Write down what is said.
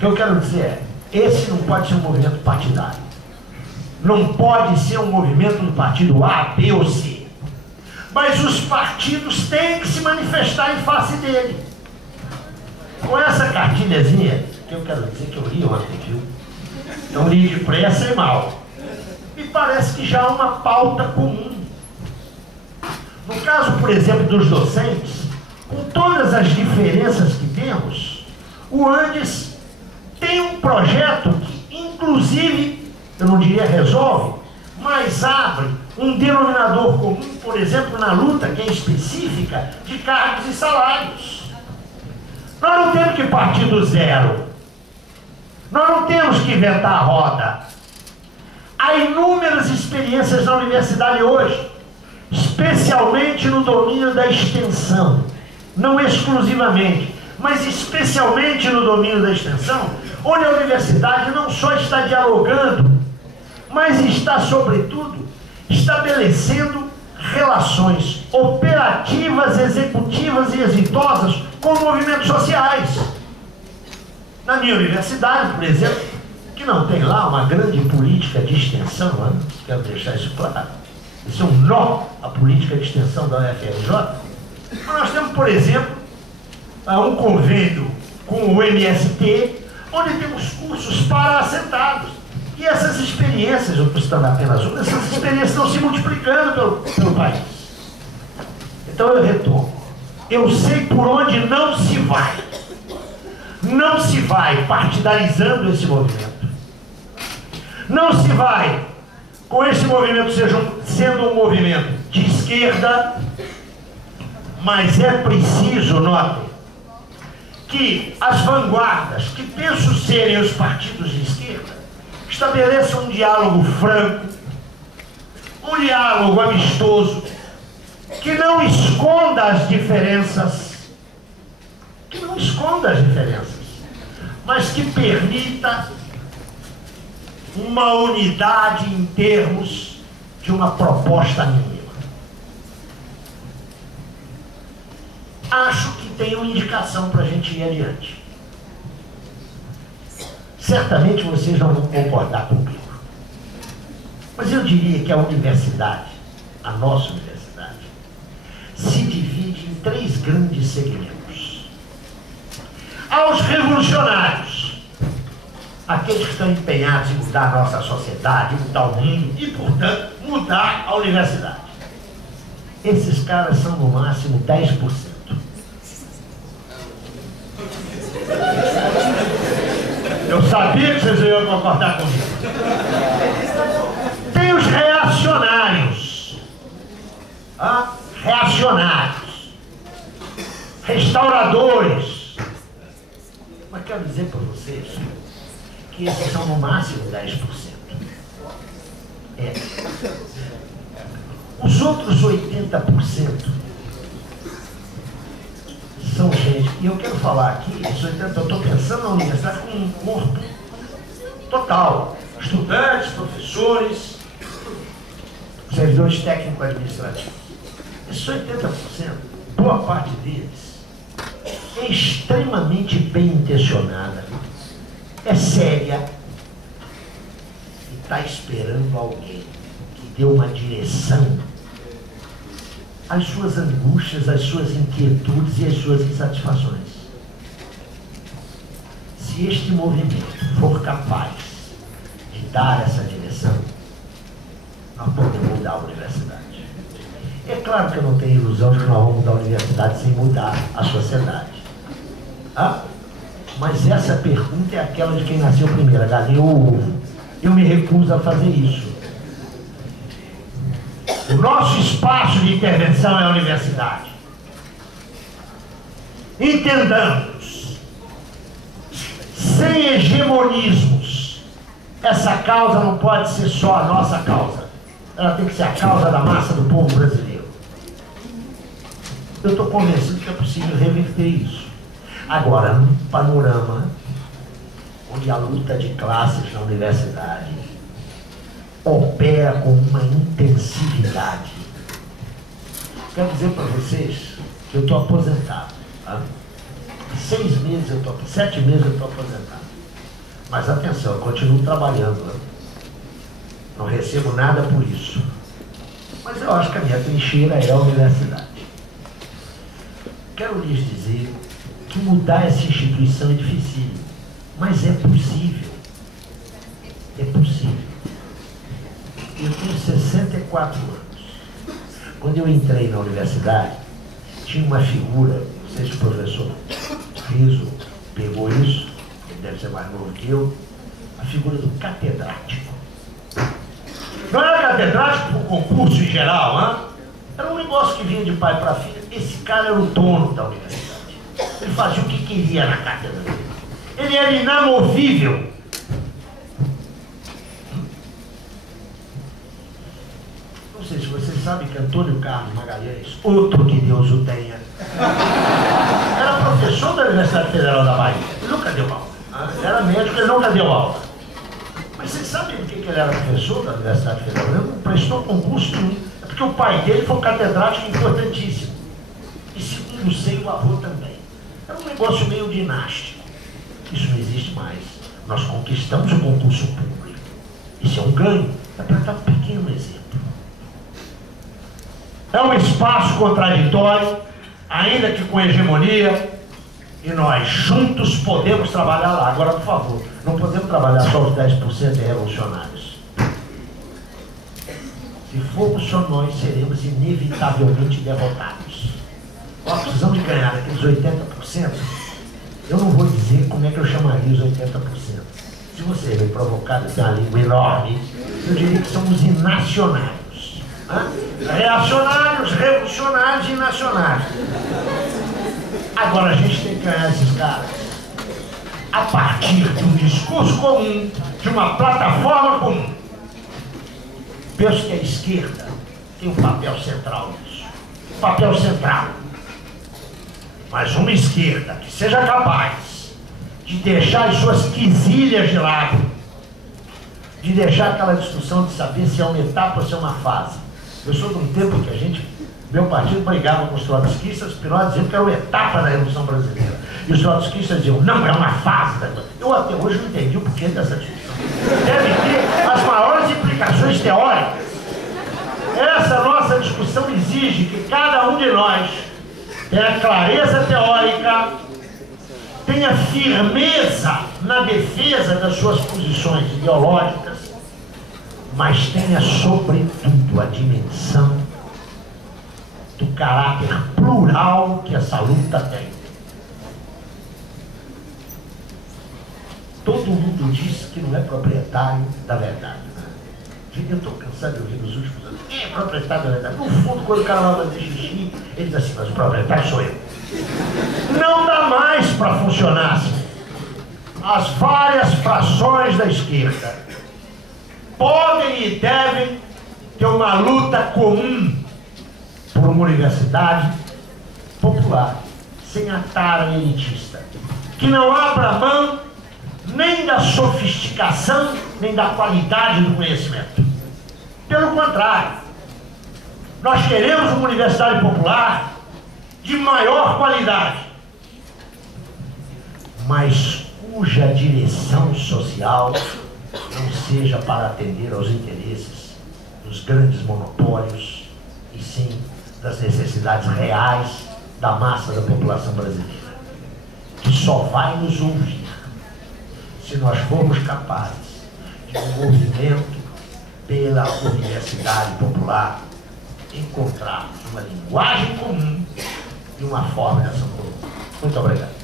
que eu quero dizer é, esse não pode ser um movimento partidário. Não pode ser um movimento do partido A, B ou C. Mas os partidos têm que se manifestar em face dele. Com essa cartilhazinha, que eu quero dizer que eu li ontem, viu? Então li depressa e mal. E parece que já há uma pauta comum. No caso, por exemplo, dos docentes, com todas as diferenças que temos, o Andes tem um projeto que, inclusive, eu não diria resolve, mas abre um denominador comum, por exemplo, na luta que é específica de cargos e salários. Nós não temos que partir do zero. Nós não temos que inventar a roda. Há inúmeras experiências na universidade hoje, especialmente no domínio da extensão. Não exclusivamente, mas especialmente no domínio da extensão, onde a universidade não só está dialogando, mas está, sobretudo, estabelecendo relações operativas, executivas e exitosas com movimentos sociais. Na minha universidade, por exemplo, que não tem lá uma grande política de extensão, né? Quero deixar isso claro. Isso é um nó à política de extensão da UFRJ. Mas nós temos, por exemplo, um convênio com o MST, onde temos cursos para assentados. E essas experiências, eu estou citando apenas uma, essas experiências estão se multiplicando pelo país. Então eu retomo. Eu sei por onde não se vai. Não se vai partidarizando esse movimento. Não se vai com esse movimento sendo um movimento de esquerda, mas é preciso, notem, que as vanguardas, que penso serem os partidos de esquerda, estabeleçam um diálogo franco, um diálogo amistoso, que não esconda as diferenças, mas que permita uma unidade em termos de uma proposta mínima. Acho que tem uma indicação para a gente ir adiante. Certamente vocês não vão concordar comigo. Mas eu diria que a universidade, a nossa universidade, se divide em 3 grandes segmentos. Há os revolucionários, aqueles que estão empenhados em mudar a nossa sociedade, mudar o mundo e, portanto, mudar a universidade. Esses caras são no máximo 10%. Eu sabia que vocês iam concordar comigo. Tem os reacionários. Reacionários. Restauradores. Mas quero dizer para vocês que esses são no máximo 10%. Os outros 80% são gente, e eu quero falar aqui, eu estou pensando na universidade como um corpo total. Estudantes, professores, servidores técnico-administrativos. Esses 80%, boa parte deles, é extremamente bem intencionada, é séria e está esperando alguém que dê uma direção às suas angústias, às suas inquietudes e às suas insatisfações. Se este movimento for capaz de dar essa direção, nós podemos mudar a universidade. É claro que eu não tenho ilusão de que nós vamos mudar a universidade sem mudar a sociedade. Mas essa pergunta é aquela de quem nasceu primeiro, a galinha ou o ovo. Eu me recuso a fazer isso. O nosso espaço de intervenção é a universidade. Entendamos, sem hegemonismos, essa causa não pode ser só a nossa causa. Ela tem que ser a causa da massa do povo brasileiro. Eu estou convencido que é possível reverter isso. Agora, num panorama onde a luta de classes na universidade opera com uma intensividade. Quero dizer para vocês que eu estou aposentado. 6 meses eu estou, 7 meses eu estou aposentado. Mas atenção, eu continuo trabalhando, né? Não recebo nada por isso. Mas eu acho que a minha trincheira é a universidade. Quero lhes dizer que mudar essa instituição é difícil, mas é possível. É possível. Eu tenho 64 anos. Quando eu entrei na universidade, tinha uma figura, não sei se o professor Riso pegou isso, ele deve ser mais novo que eu, a figura do catedrático. Não era catedrático por concurso em geral, hein? Era um negócio que vinha de pai para filho. Esse cara era o dono da universidade. Ele fazia o que queria na cátedra dele. Ele era inamovível. Não sei se vocês sabem que Antônio Carlos Magalhães, outro que Deus o tenha, era professor da Universidade Federal da Bahia. Ele nunca deu aula. Era médico, ele nunca deu aula. Mas vocês sabem por que ele era professor da Universidade Federal? Ele não prestou concurso nenhum. É porque o pai dele foi um catedrático importantíssimo. E segundo sei, o avô também. Era um negócio meio dinástico. Isso não existe mais. Nós conquistamos o concurso público. Isso é um ganho. É para dar um pequeno exemplo. É um espaço contraditório, ainda que com hegemonia, e nós juntos podemos trabalhar lá. Agora, por favor, não podemos trabalhar só os 10% revolucionários. Se formos só nós, seremos inevitavelmente derrotados. Nós precisamos de ganhar aqueles 80%. Eu não vou dizer como é que eu chamaria os 80%. Se você me provocar de ter uma língua enorme, eu diria que somos inacionários. Reacionários, revolucionários e nacionários. Agora a gente tem que ganhar esses caras a partir de um discurso comum, de uma plataforma comum. Penso que a esquerda tem um papel central nisso. Um papel central. Mas uma esquerda que seja capaz de deixar as suas quisilhas de lado, de deixar aquela discussão de saber se é uma etapa ou se é uma fase. Eu sou de um tempo que meu partido brigava com os trotskistas, porque nós dizíamos que era uma etapa da Revolução Brasileira. E os trotskistas diziam, não, é uma fase da Revolução. Eu até hoje não entendi o porquê dessa discussão. Deve ter as maiores implicações teóricas. Essa nossa discussão exige que cada um de nós tenha clareza teórica, tenha firmeza na defesa das suas posições ideológicas, mas tenha, sobretudo, a dimensão do caráter plural que essa luta tem. Todo mundo diz que não é proprietário da verdade. Eu estou cansado de ouvir nos últimos anos. Quem é proprietário da verdade? No fundo, quando o cara vai fazer xixi, ele diz assim, mas o proprietário sou eu. Não dá mais para funcionar assim. As várias frações da esquerda podem e devem ter uma luta comum por uma universidade popular, sem a tara elitista, que não abra mão nem da sofisticação, nem da qualidade do conhecimento. Pelo contrário, nós queremos uma universidade popular de maior qualidade, mas cuja direção social não seja para atender aos interesses dos grandes monopólios, e sim das necessidades reais da massa da população brasileira, que só vai nos ouvir se nós formos capazes de um movimento pela universidade popular encontrarmos uma linguagem comum e uma forma de ação comum. Muito obrigado.